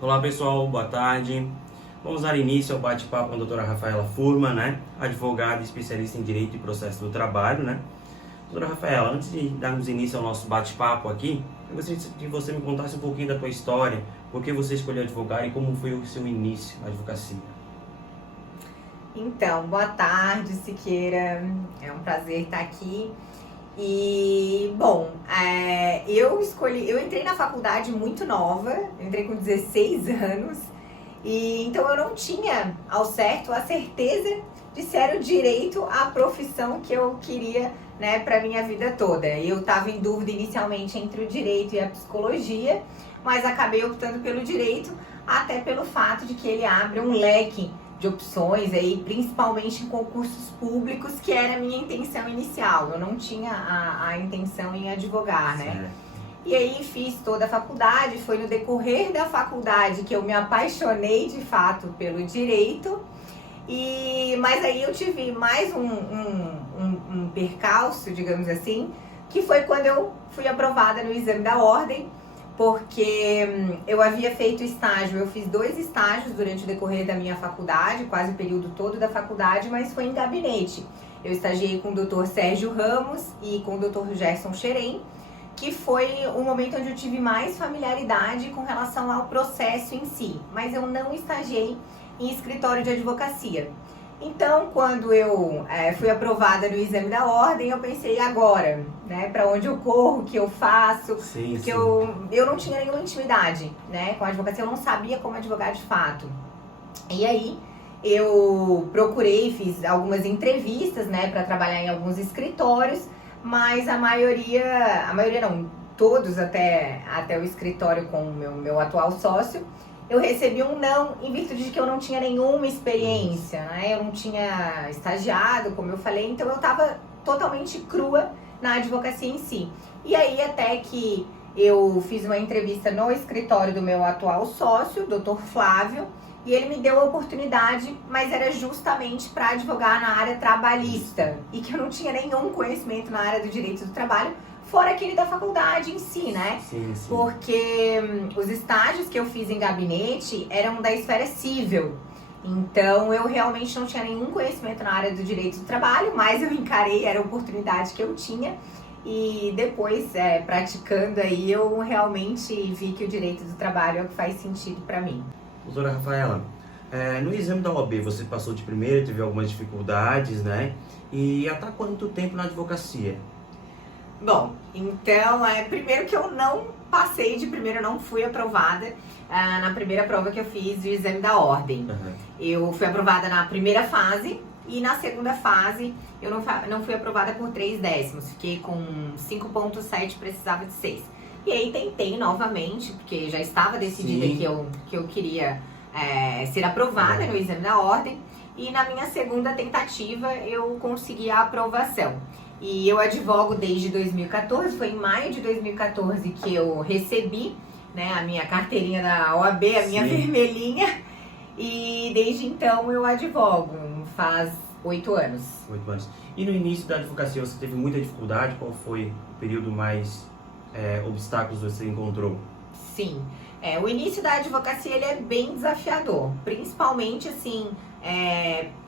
Olá pessoal, boa tarde. Vamos dar início ao bate-papo com a doutora Rafaela Furman, advogada e especialista em Direito e Processo do Trabalho, Doutora Rafaela, antes de darmos início ao nosso bate-papo aqui, eu gostaria que você me contasse um pouquinho da tua história, por que você escolheu advogar e como foi o seu início na advocacia. Então, boa tarde, Siqueira. É um prazer estar aqui. E, bom, eu entrei na faculdade muito nova, eu entrei com 16 anos, e então eu não tinha ao certo a certeza de se era o direito a profissão que eu queria, para minha vida toda. Eu estava em dúvida inicialmente entre o direito e a psicologia, mas acabei optando pelo direito, até pelo fato de que ele abre um leque de opções aí, principalmente em concursos públicos, que era a minha intenção inicial. Eu não tinha a intenção em advogar, E aí fiz toda a faculdade, foi no decorrer da faculdade que eu me apaixonei de fato pelo direito, mas aí eu tive mais um percalço, digamos assim, que foi quando eu fui aprovada no exame da ordem, porque eu havia feito estágio, eu fiz 2 estágios durante o decorrer da minha faculdade, quase o período todo da faculdade, mas foi em gabinete. Eu estagiei com o Dr. Sérgio Ramos e com o Dr. Gerson Xerém, que foi o momento onde eu tive mais familiaridade com relação ao processo em si, mas eu não estagiei em escritório de advocacia. Então, quando eu fui aprovada no exame da ordem, eu pensei, agora, para onde eu corro, o que eu faço, porque eu não tinha nenhuma intimidade, com a advocacia, eu não sabia como advogar de fato. E aí, eu procurei, fiz algumas entrevistas, para trabalhar em alguns escritórios, mas a maioria não, todos até o escritório com o meu atual sócio, eu recebi um não em virtude de que eu não tinha nenhuma experiência, Eu não tinha estagiado, como eu falei, então eu estava totalmente crua na advocacia em si. E aí até que eu fiz uma entrevista no escritório do meu atual sócio, Dr. Flávio, e ele me deu a oportunidade, mas era justamente para advogar na área trabalhista, e que eu não tinha nenhum conhecimento na área do direito do trabalho, fora aquele da faculdade em si, Sim. Porque os estágios que eu fiz em gabinete eram da esfera civil. Então, eu realmente não tinha nenhum conhecimento na área do direito do trabalho, mas eu encarei, era a oportunidade que eu tinha. E depois, praticando aí, eu realmente vi que o direito do trabalho é o que faz sentido para mim. Doutora Rafaela, no exame da OAB você passou de primeira, teve algumas dificuldades, E há quanto tempo na advocacia? Bom, então, primeiro que eu não passei de primeira, eu não fui aprovada na primeira prova que eu fiz do exame da ordem. Eu fui aprovada na primeira fase e na segunda fase eu não fui aprovada por 3/10, fiquei com 5,7, precisava de 6. E aí tentei novamente, porque já estava decidida que eu queria ser aprovada no exame da ordem, e na minha segunda tentativa eu consegui a aprovação. E eu advogo desde 2014, foi em maio de 2014 que eu recebi a minha carteirinha da OAB, a minha vermelhinha, e desde então eu advogo, faz 8 anos. 8 anos. E no início da advocacia você teve muita dificuldade? Qual foi o período mais obstáculos você encontrou? Sim, o início da advocacia ele é bem desafiador, principalmente assim,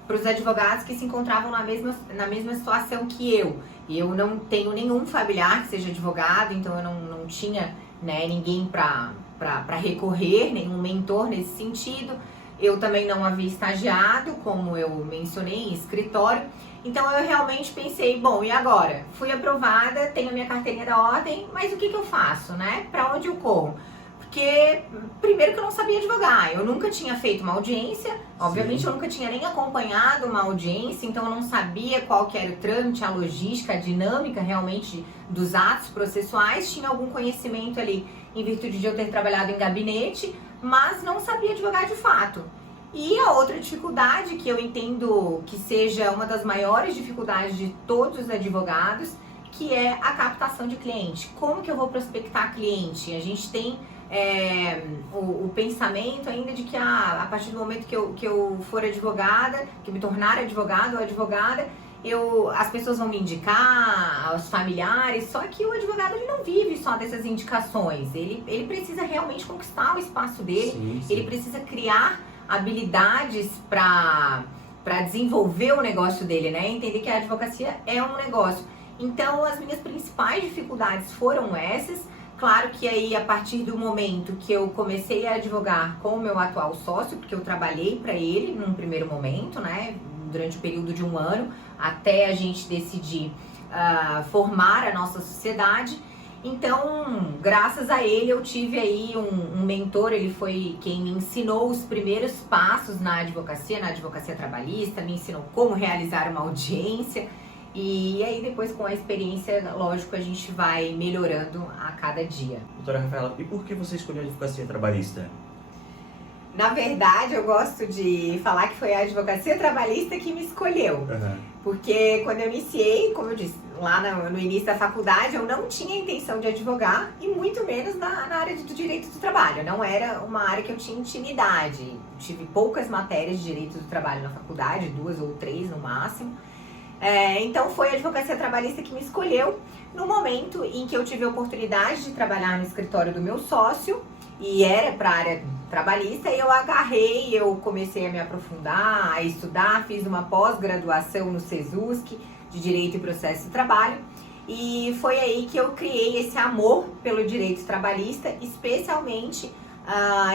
para os advogados que se encontravam na mesma situação que eu. Eu não tenho nenhum familiar que seja advogado, então eu não tinha ninguém para recorrer, nenhum mentor nesse sentido. Eu também não havia estagiado, como eu mencionei, em escritório. Então eu realmente pensei, bom, e agora? Fui aprovada, tenho a minha carteirinha da ordem, mas o que eu faço, Para onde eu corro? Porque, primeiro que eu não sabia advogar, eu nunca tinha feito uma audiência, obviamente eu nunca tinha nem acompanhado uma audiência, então eu não sabia qual que era o trâmite, a logística, a dinâmica realmente dos atos processuais, tinha algum conhecimento ali em virtude de eu ter trabalhado em gabinete, mas não sabia advogar de fato. E a outra dificuldade, que eu entendo que seja uma das maiores dificuldades de todos os advogados, que é a captação de cliente. Como que eu vou prospectar cliente? A gente tem o pensamento ainda de que a partir do momento que eu for advogada, que eu me tornar advogado ou advogada, as pessoas vão me indicar, os familiares, só que o advogado ele não vive só dessas indicações, ele precisa realmente conquistar o espaço dele, Sim, sim. ele precisa criar habilidades para desenvolver o negócio dele, né? Entender que a advocacia é um negócio. Então, as minhas principais dificuldades foram essas. Claro que aí, a partir do momento que eu comecei a advogar com o meu atual sócio, porque eu trabalhei para ele num primeiro momento, né? Durante o período de 1 ano, até a gente decidir formar a nossa sociedade. Então, graças a ele, eu tive aí um mentor, ele foi quem me ensinou os primeiros passos na advocacia trabalhista, me ensinou como realizar uma audiência. E aí depois com a experiência, lógico, a gente vai melhorando a cada dia. Doutora Rafaela, e por que você escolheu a advocacia trabalhista? Na verdade, eu gosto de falar que foi a advocacia trabalhista que me escolheu. Uhum. Porque quando eu iniciei, como eu disse, lá no início da faculdade, eu não tinha intenção de advogar e muito menos na área do direito do trabalho. Não era uma área que eu tinha intimidade. Tive poucas matérias de direito do trabalho na faculdade, 2 ou 3 no máximo. Então foi a advocacia trabalhista que me escolheu no momento em que eu tive a oportunidade de trabalhar no escritório do meu sócio e era para a área trabalhista, e eu comecei a me aprofundar, a estudar, fiz uma pós-graduação no SESUSC de Direito e Processo do Trabalho e foi aí que eu criei esse amor pelo direito trabalhista, especialmente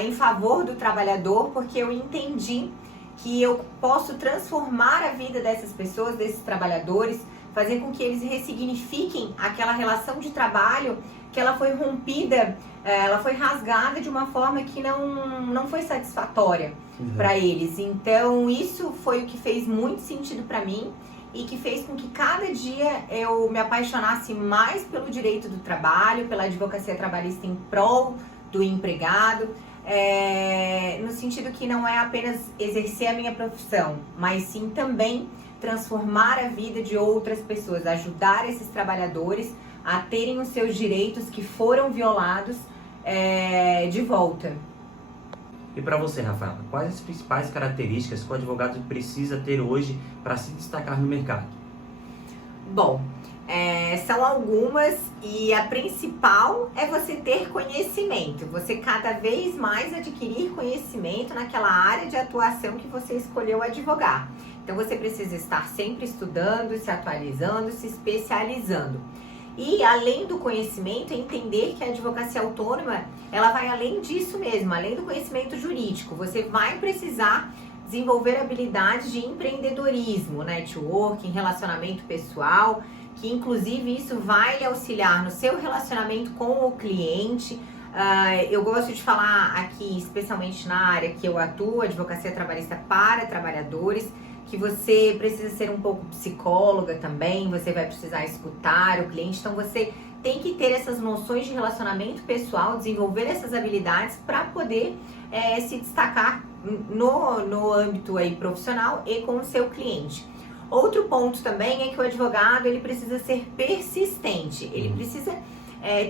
em favor do trabalhador, porque eu entendi que eu posso transformar a vida dessas pessoas, desses trabalhadores, fazer com que eles ressignifiquem aquela relação de trabalho que ela foi rompida, ela foi rasgada de uma forma que não foi satisfatória para eles. Então, isso foi o que fez muito sentido para mim e que fez com que cada dia eu me apaixonasse mais pelo direito do trabalho, pela advocacia trabalhista em prol do empregado, no sentido que não é apenas exercer a minha profissão, mas sim também transformar a vida de outras pessoas, ajudar esses trabalhadores a terem os seus direitos que foram violados de volta. E para você, Rafaela, quais as principais características que o advogado precisa ter hoje para se destacar no mercado? Bom, são algumas e a principal é você ter conhecimento, você cada vez mais adquirir conhecimento naquela área de atuação que você escolheu advogar. Então você precisa estar sempre estudando, se atualizando, se especializando. E além do conhecimento, entender que a advocacia autônoma, ela vai além disso mesmo, além do conhecimento jurídico. Você vai precisar desenvolver habilidades de empreendedorismo, networking, relacionamento pessoal, que inclusive isso vai lhe auxiliar no seu relacionamento com o cliente. Eu gosto de falar aqui, especialmente na área que eu atuo, advocacia trabalhista para trabalhadores, que você precisa ser um pouco psicóloga também, você vai precisar escutar o cliente, então você tem que ter essas noções de relacionamento pessoal, desenvolver essas habilidades para poder se destacar no âmbito aí profissional e com o seu cliente. Outro ponto também é que o advogado ele precisa ser persistente, ele precisa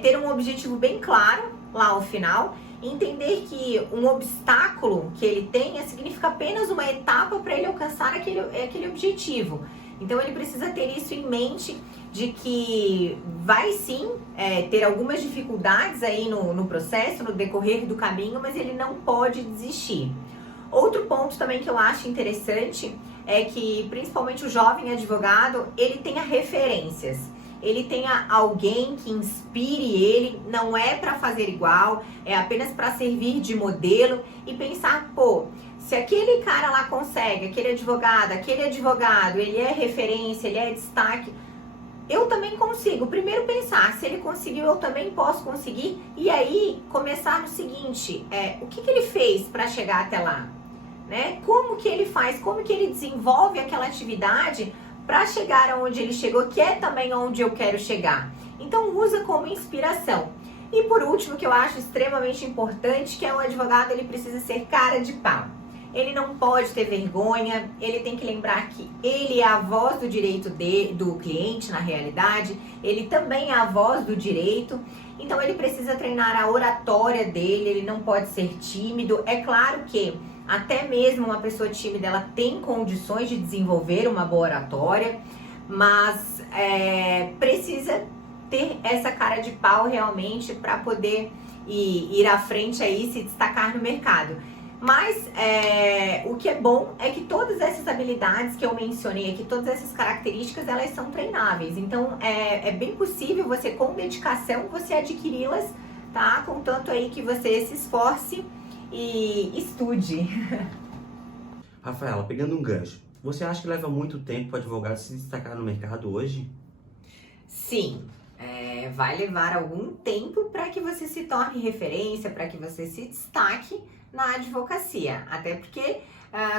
ter um objetivo bem claro lá ao final, entender que um obstáculo que ele tenha significa apenas uma etapa para ele alcançar aquele objetivo. Então ele precisa ter isso em mente, de que vai sim ter algumas dificuldades aí no processo, no decorrer do caminho, mas ele não pode desistir. Outro ponto também que eu acho interessante é que principalmente o jovem advogado, ele tenha referências. Ele tenha alguém que inspire ele, não é para fazer igual, é apenas para servir de modelo e pensar, pô, se aquele cara lá consegue, aquele advogado, ele é referência, ele é destaque, eu também consigo. Primeiro pensar, se ele conseguiu, eu também posso conseguir. E aí começar no seguinte, o que ele fez para chegar até lá? Né? Como que ele faz, como que ele desenvolve aquela atividade para chegar aonde ele chegou, que é também onde eu quero chegar. Então usa como inspiração. E por último, que eu acho extremamente importante, que é o advogado, ele precisa ser cara de pau. Ele não pode ter vergonha, ele tem que lembrar que ele é a voz do direito do cliente na realidade, ele também é a voz do direito, então ele precisa treinar a oratória dele, ele não pode ser tímido. É claro que até mesmo uma pessoa tímida, ela tem condições de desenvolver uma boa oratória, mas precisa ter essa cara de pau realmente para poder ir à frente aí, se destacar no mercado. Mas o que é bom é que todas essas habilidades que eu mencionei aqui, todas essas características, elas são treináveis. Então é bem possível você, com dedicação, você adquiri-las, tá? Contanto aí que você se esforce e estude. Rafaela, pegando um gancho, você acha que leva muito tempo para o advogado se destacar no mercado hoje? Sim, vai levar algum tempo para que você se torne referência, para que você se destaque na advocacia. Até porque,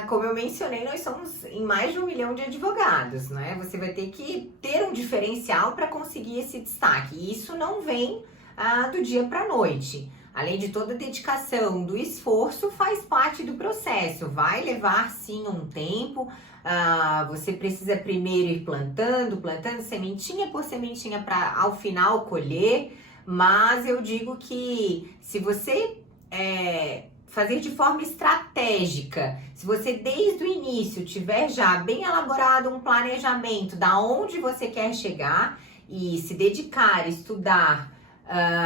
como eu mencionei, nós somos em mais de 1 milhão de advogados, né? Você vai ter que ter um diferencial para conseguir esse destaque. E isso não vem do dia para a noite. Além de toda a dedicação, do esforço, faz parte do processo. Vai levar sim um tempo. Você precisa primeiro ir plantando sementinha por sementinha para ao final colher. Mas eu digo que se você fazer de forma estratégica, se você desde o início tiver já bem elaborado um planejamento da onde você quer chegar e se dedicar, estudar,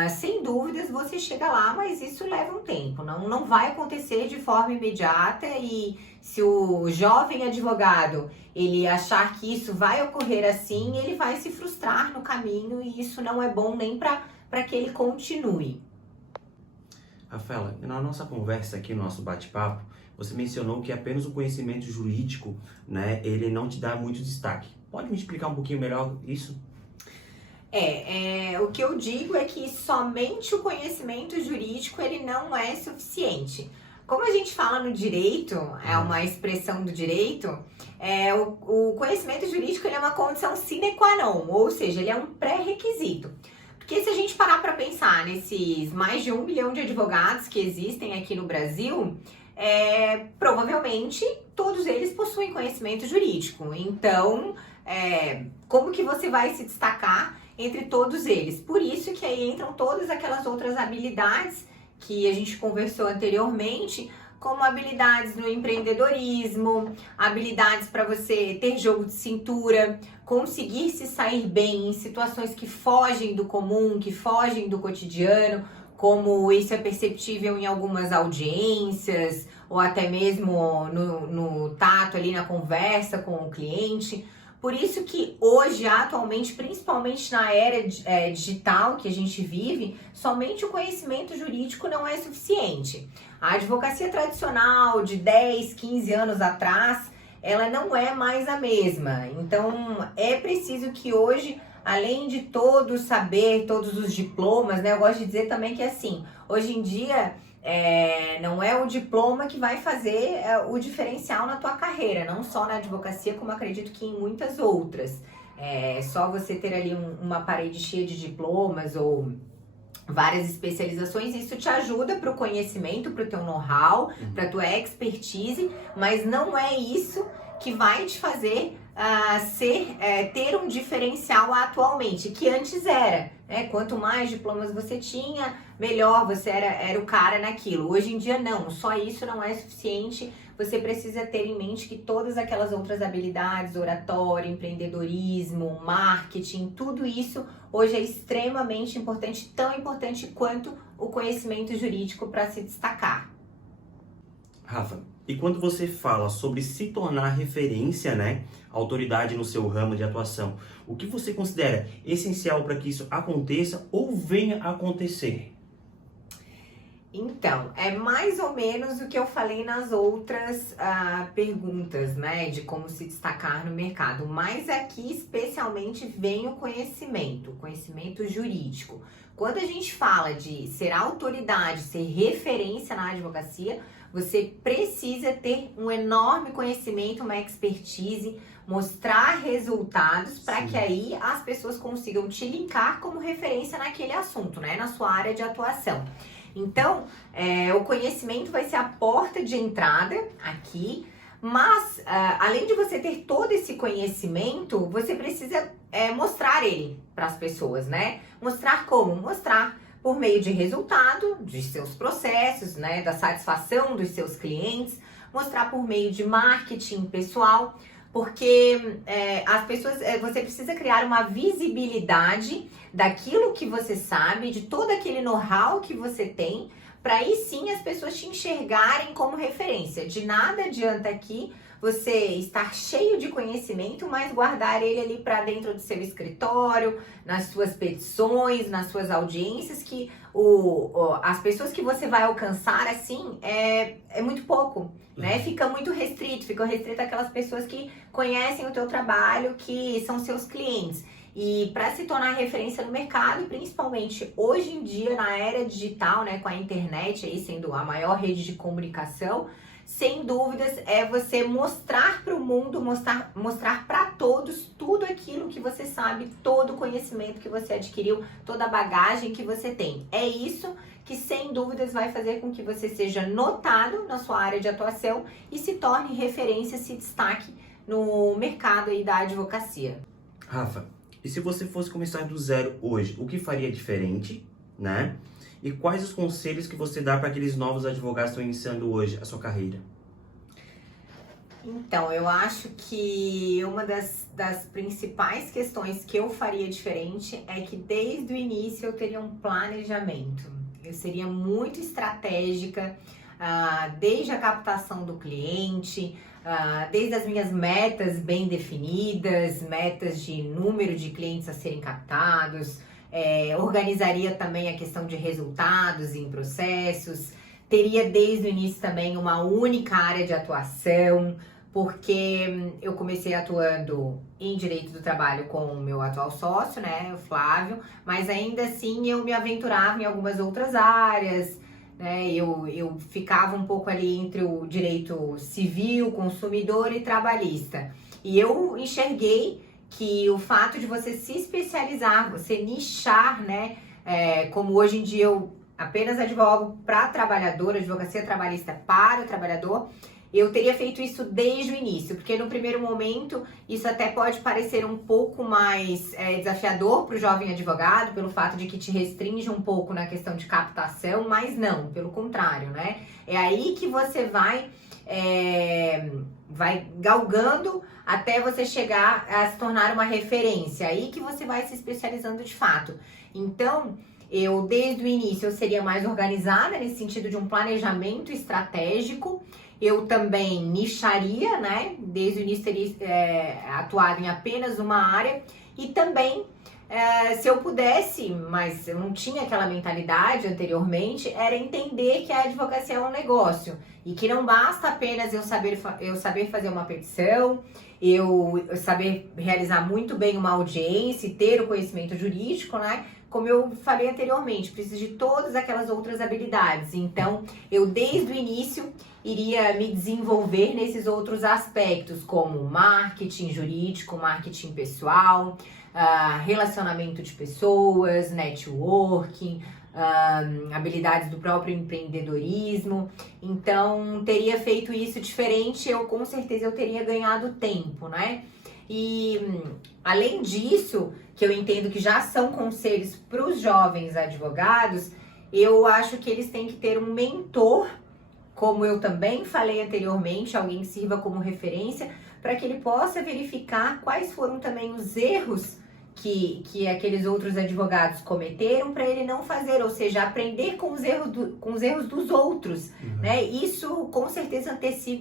sem dúvidas você chega lá, mas isso leva um tempo, não vai acontecer de forma imediata. E se o jovem advogado ele achar que isso vai ocorrer assim, ele vai se frustrar no caminho e isso não é bom nem para que ele continue. Rafaela, na nossa conversa aqui, no nosso bate-papo, você mencionou que apenas o conhecimento jurídico, né, ele não te dá muito destaque. Pode me explicar um pouquinho melhor isso? O que eu digo é que somente o conhecimento jurídico ele não é suficiente. Como a gente fala no direito, é uma expressão do direito, o conhecimento jurídico ele é uma condição sine qua non, ou seja, ele é um pré-requisito. Porque se a gente parar para pensar nesses mais de 1 milhão de advogados que existem aqui no Brasil, provavelmente todos eles possuem conhecimento jurídico. Então, como que você vai se destacar entre todos eles? Por isso que aí entram todas aquelas outras habilidades que a gente conversou anteriormente, como habilidades no empreendedorismo, habilidades para você ter jogo de cintura, conseguir se sair bem em situações que fogem do comum, que fogem do cotidiano, como isso é perceptível em algumas audiências, ou até mesmo no tato ali na conversa com o cliente. Por isso que hoje, atualmente, principalmente na era digital que a gente vive, somente o conhecimento jurídico não é suficiente. A advocacia tradicional de 10, 15 anos atrás, ela não é mais a mesma. Então, é preciso que hoje, além de todo o saber, todos os diplomas, né? Eu gosto de dizer também que assim, hoje em dia, não é o diploma que vai fazer o diferencial na tua carreira, não só na advocacia, como acredito que em muitas outras. Só você ter ali uma parede cheia de diplomas ou várias especializações, isso te ajuda para o conhecimento, para o teu know-how, para a tua expertise, mas não é isso que vai te fazer ter um diferencial atualmente, que antes era, né? Quanto mais diplomas você tinha, melhor você era o cara naquilo. Hoje em dia não, só isso não é suficiente. Você precisa ter em mente que todas aquelas outras habilidades, oratório, empreendedorismo, marketing, tudo isso hoje é extremamente importante, tão importante quanto o conhecimento jurídico para se destacar. Rafa, e quando você fala sobre se tornar referência, né, autoridade no seu ramo de atuação, o que você considera essencial para que isso aconteça ou venha a acontecer? Então, é mais ou menos o que eu falei nas outras perguntas, né, de como se destacar no mercado, mas aqui especialmente vem o conhecimento jurídico. Quando a gente fala de ser autoridade, ser referência na advocacia, você precisa ter um enorme conhecimento, uma expertise, mostrar resultados para que aí as pessoas consigam te linkar como referência naquele assunto, né, na sua área de atuação. Então, o conhecimento vai ser a porta de entrada aqui, mas além de você ter todo esse conhecimento, você precisa mostrar ele para as pessoas, né? Mostrar como? Mostrar por meio de resultado, de seus processos, né? Da satisfação dos seus clientes, mostrar por meio de marketing pessoal. porque as pessoas, você precisa criar uma visibilidade daquilo que você sabe, de todo aquele know-how que você tem, para aí sim as pessoas te enxergarem como referência. De nada adianta aqui você estar cheio de conhecimento, mas guardar ele ali para dentro do seu escritório, nas suas petições, nas suas audiências, que as pessoas que você vai alcançar, assim, é muito pouco, né? Fica muito restrito, aquelas pessoas que conhecem o teu trabalho, que são seus clientes. E para se tornar referência no mercado, principalmente hoje em dia, na era digital, né, com a internet aí sendo a maior rede de comunicação, sem dúvidas é você mostrar para o mundo, mostrar para todos tudo aquilo que você sabe, todo o conhecimento que você adquiriu, toda a bagagem que você tem. É isso que sem dúvidas vai fazer com que você seja notado na sua área de atuação e se torne referência, se destaque no mercado aí da advocacia. Rafa, e se você fosse começar do zero hoje, o que faria diferente, né? E quais os conselhos que você dá para aqueles novos advogados que estão iniciando hoje a sua carreira? Então, eu acho que uma das principais questões que eu faria diferente é que desde o início eu teria um planejamento. Eu seria muito estratégica, desde a captação do cliente, desde as minhas metas bem definidas, metas de número de clientes a serem captados, organizaria também a questão de resultados em processos, teria desde o início também uma única área de atuação, porque eu comecei atuando em direito do trabalho com o meu atual sócio, né, o Flávio, mas ainda assim eu me aventurava em algumas outras áreas, né, eu ficava um pouco ali entre o direito civil, consumidor e trabalhista. E eu enxerguei que o fato de você se especializar, você nichar, né, como hoje em dia eu apenas advogo para trabalhador, advocacia trabalhista para o trabalhador, eu teria feito isso desde o início, porque no primeiro momento isso até pode parecer um pouco mais desafiador para o jovem advogado, pelo fato de que te restringe um pouco na questão de captação, mas não, pelo contrário, né? É aí que você vai galgando até você chegar a se tornar uma referência, aí que você vai se especializando de fato. Então, eu desde o início eu seria mais organizada nesse sentido de um planejamento estratégico. Eu também nicharia, né? Desde o início teria atuado em apenas uma área e também se eu pudesse, mas eu não tinha aquela mentalidade anteriormente, era entender que a advocacia é um negócio e que não basta apenas eu saber fazer uma petição, eu saber realizar muito bem uma audiência e ter o conhecimento jurídico, né? Como eu falei anteriormente, preciso de todas aquelas outras habilidades. Então, eu desde o início iria me desenvolver nesses outros aspectos, como marketing jurídico, marketing pessoal, relacionamento de pessoas, networking, habilidades do próprio empreendedorismo. Então, teria feito isso diferente, com certeza eu teria ganhado tempo, né? E além disso, que eu entendo que já são conselhos para os jovens advogados, eu acho que eles têm que ter um mentor, como eu também falei anteriormente, alguém que sirva como referência, para que ele possa verificar quais foram também os erros que aqueles outros advogados cometeram para ele não fazer, ou seja, aprender com os erros dos outros, né? Isso com certeza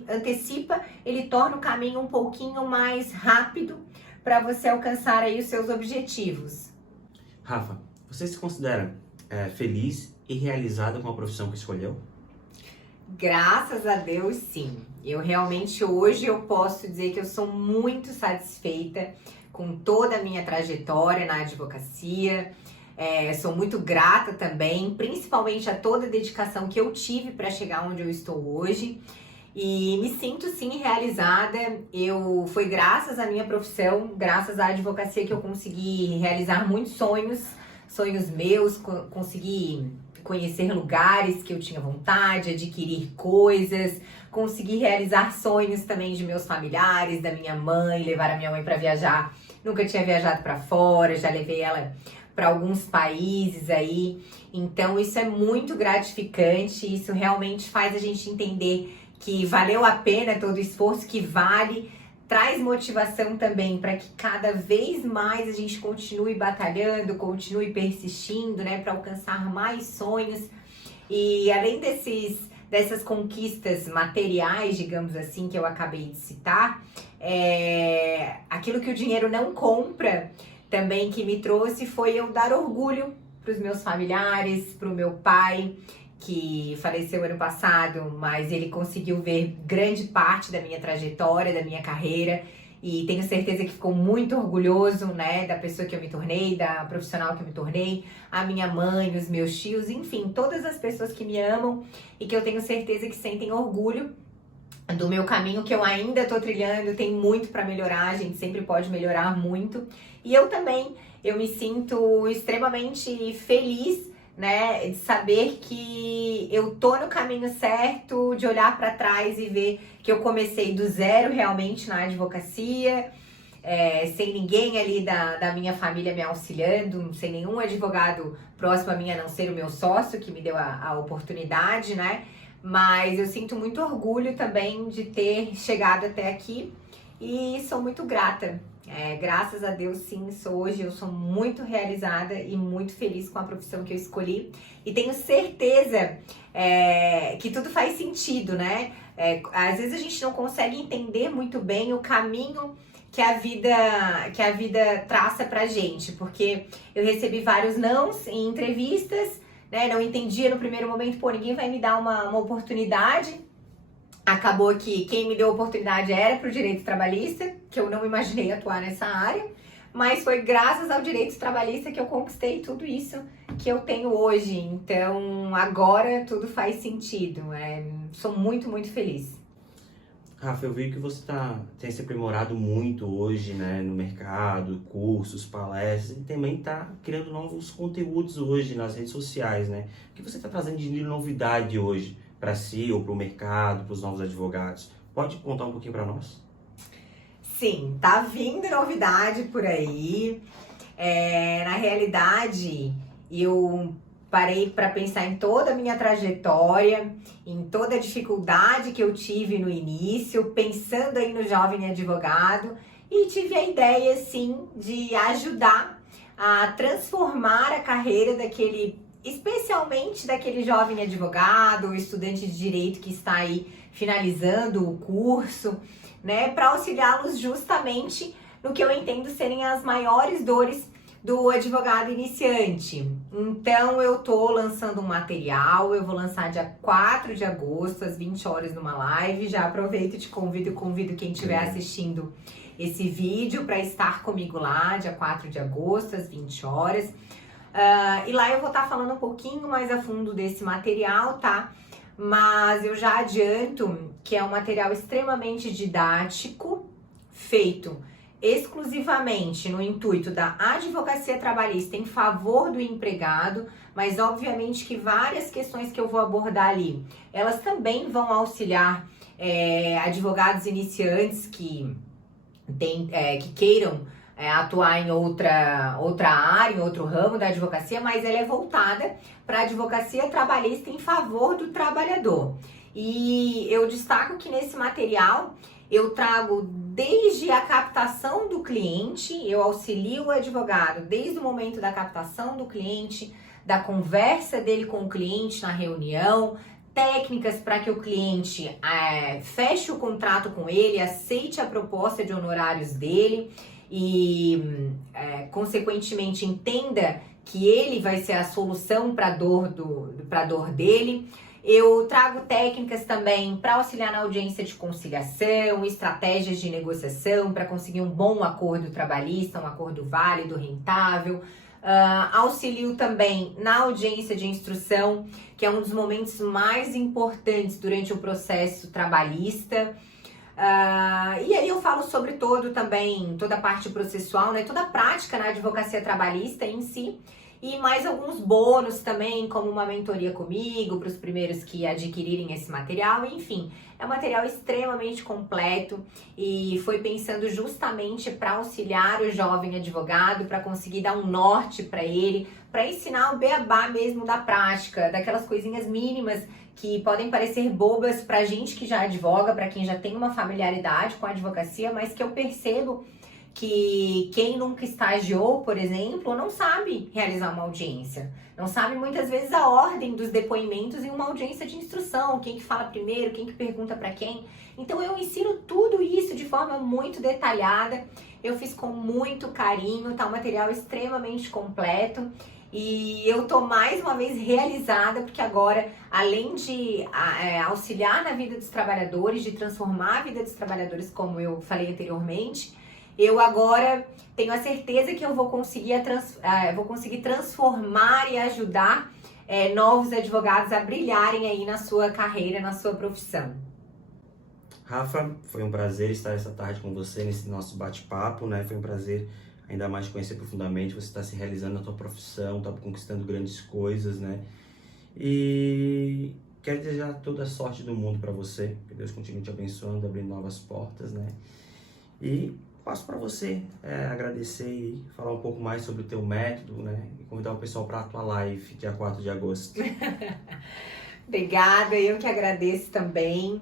antecipa, ele torna o caminho um pouquinho mais rápido para você alcançar aí os seus objetivos. Rafa, você se considera feliz e realizada com a profissão que escolheu? Graças a Deus, sim. Eu realmente hoje eu posso dizer que eu sou muito satisfeita com toda a minha trajetória na advocacia. Sou muito grata também, principalmente a toda a dedicação que eu tive para chegar onde eu estou hoje. E me sinto sim realizada. Foi graças à minha profissão, graças à advocacia que eu consegui realizar muitos sonhos meus, consegui conhecer lugares que eu tinha vontade, adquirir coisas, consegui realizar sonhos também de meus familiares, da minha mãe, levar a minha mãe para viajar. Nunca tinha viajado para fora, já levei ela para alguns países aí. Então isso é muito gratificante, isso realmente faz a gente entender que valeu a pena todo o esforço, que vale traz motivação também para que cada vez mais a gente continue batalhando, continue persistindo, né, para alcançar mais sonhos. E além dessas conquistas materiais, digamos assim, que eu acabei de citar, aquilo que o dinheiro não compra, também que me trouxe, foi eu dar orgulho para os meus familiares, para o meu pai, que faleceu ano passado, mas ele conseguiu ver grande parte da minha trajetória, da minha carreira, e tenho certeza que ficou muito orgulhoso, né, da pessoa que eu me tornei, da profissional que eu me tornei, a minha mãe, os meus tios, enfim, todas as pessoas que me amam e que eu tenho certeza que sentem orgulho do meu caminho que eu ainda tô trilhando. Tem muito para melhorar, a gente sempre pode melhorar muito. E eu também, eu me sinto extremamente feliz, né, de saber que eu tô no caminho certo, de olhar para trás e ver que eu comecei do zero realmente na advocacia, sem ninguém ali da minha família me auxiliando, sem nenhum advogado próximo a mim, a não ser o meu sócio, que me deu a oportunidade, né? Mas eu sinto muito orgulho também de ter chegado até aqui e sou muito grata. Graças a Deus, sim, hoje eu sou muito realizada e muito feliz com a profissão que eu escolhi. E tenho certeza que tudo faz sentido, né? Às vezes a gente não consegue entender muito bem o caminho que a vida traça pra gente. Porque eu recebi vários nãos em entrevistas, né? Não entendia no primeiro momento, pô, ninguém vai me dar uma oportunidade. Acabou que quem me deu a oportunidade era pro direito trabalhista, que eu não imaginei atuar nessa área, mas foi graças ao direito trabalhista que eu conquistei tudo isso que eu tenho hoje. Então, agora tudo faz sentido. Sou muito, muito feliz. Rafa, eu vi que você tem se aprimorado muito hoje, né, no mercado, cursos, palestras, e também está criando novos conteúdos hoje nas redes sociais, né? O que você está trazendo de novidade hoje para si ou para o mercado, para os novos advogados? Pode contar um pouquinho para nós? Sim, tá vindo novidade por aí. Na realidade, eu parei para pensar em toda a minha trajetória, em toda a dificuldade que eu tive no início, pensando aí no jovem advogado, e tive a ideia, sim, de ajudar a transformar a carreira especialmente daquele jovem advogado, estudante de direito que está aí finalizando o curso, né, para auxiliá-los justamente no que eu entendo serem as maiores dores do advogado iniciante. Então eu tô lançando um material, eu vou lançar dia 4 de agosto, às 20 horas, numa live. Já aproveito e te convido quem estiver assistindo esse vídeo para estar comigo lá, dia 4 de agosto, às 20 horas. E lá eu vou estar falando um pouquinho mais a fundo desse material, tá? Mas eu já adianto que é um material extremamente didático, feito exclusivamente no intuito da advocacia trabalhista em favor do empregado, mas obviamente que várias questões que eu vou abordar ali, elas também vão auxiliar advogados iniciantes que queiram atuar em outra área, em outro ramo da advocacia, mas ela é voltada para a advocacia trabalhista em favor do trabalhador. E eu destaco que nesse material eu trago desde a captação do cliente, eu auxilio o advogado desde o momento da captação do cliente, da conversa dele com o cliente na reunião, técnicas para que o cliente feche o contrato com ele, aceite a proposta de honorários dele e, consequentemente, entenda que ele vai ser a solução para a dor dele. Eu trago técnicas também para auxiliar na audiência de conciliação, estratégias de negociação para conseguir um bom acordo trabalhista, um acordo válido, rentável. Auxilio também na audiência de instrução, que é um dos momentos mais importantes durante o processo trabalhista. E aí eu falo sobre toda a parte processual, né, toda a prática na advocacia trabalhista em si. E mais alguns bônus também, como uma mentoria comigo, para os primeiros que adquirirem esse material. Enfim, é um material extremamente completo e foi pensando justamente para auxiliar o jovem advogado, para conseguir dar um norte para ele, para ensinar o beabá mesmo da prática, daquelas coisinhas mínimas que podem parecer bobas pra gente que já advoga, pra quem já tem uma familiaridade com a advocacia, mas que eu percebo que quem nunca estagiou, por exemplo, não sabe realizar uma audiência. Não sabe muitas vezes a ordem dos depoimentos em uma audiência de instrução, quem que fala primeiro, quem que pergunta para quem. Então eu ensino tudo isso de forma muito detalhada. Eu fiz com muito carinho, tá um material extremamente completo. E eu tô mais uma vez realizada, porque agora, além de auxiliar na vida dos trabalhadores, de transformar a vida dos trabalhadores, como eu falei anteriormente, eu agora tenho a certeza que eu vou conseguir transformar e ajudar novos advogados a brilharem aí na sua carreira, na sua profissão. Rafa, foi um prazer estar essa tarde com você nesse nosso bate-papo, né? Foi um prazer ainda mais conhecer profundamente. Você está se realizando na tua profissão, está conquistando grandes coisas, né? E quero desejar toda a sorte do mundo para você, que Deus continue te abençoando, abrindo novas portas, né? E passo para você agradecer e falar um pouco mais sobre o teu método, né? E convidar o pessoal para a tua live, dia 4 de agosto. Obrigada, eu que agradeço também.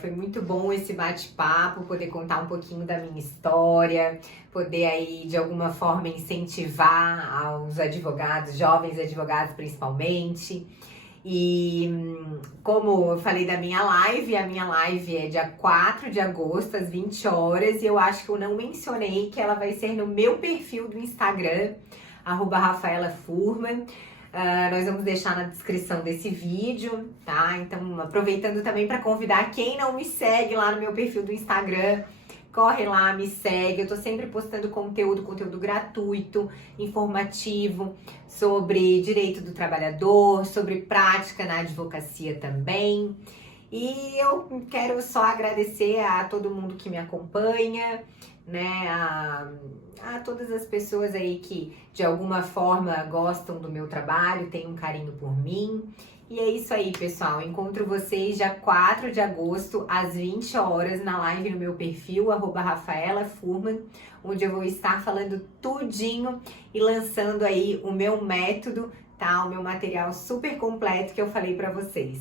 Foi muito bom esse bate-papo, poder contar um pouquinho da minha história, poder aí de alguma forma incentivar aos advogados, jovens advogados principalmente. E como eu falei da minha live, a minha live é dia 4 de agosto, às 20 horas, e eu acho que eu não mencionei que ela vai ser no meu perfil do Instagram, @RafaelaFurman. Nós vamos deixar na descrição desse vídeo, tá? Então, aproveitando também para convidar quem não me segue lá no meu perfil do Instagram, corre lá, me segue. Eu tô sempre postando conteúdo gratuito, informativo, sobre direito do trabalhador, sobre prática na advocacia também. E eu quero só agradecer a todo mundo que me acompanha, né, a todas as pessoas aí que de alguma forma gostam do meu trabalho, têm um carinho por mim. E é isso aí, pessoal. Encontro vocês dia 4 de agosto, às 20 horas, na live no meu perfil, @RafaelaFurman, onde eu vou estar falando tudinho e lançando aí o meu método, tá? O meu material super completo que eu falei pra vocês.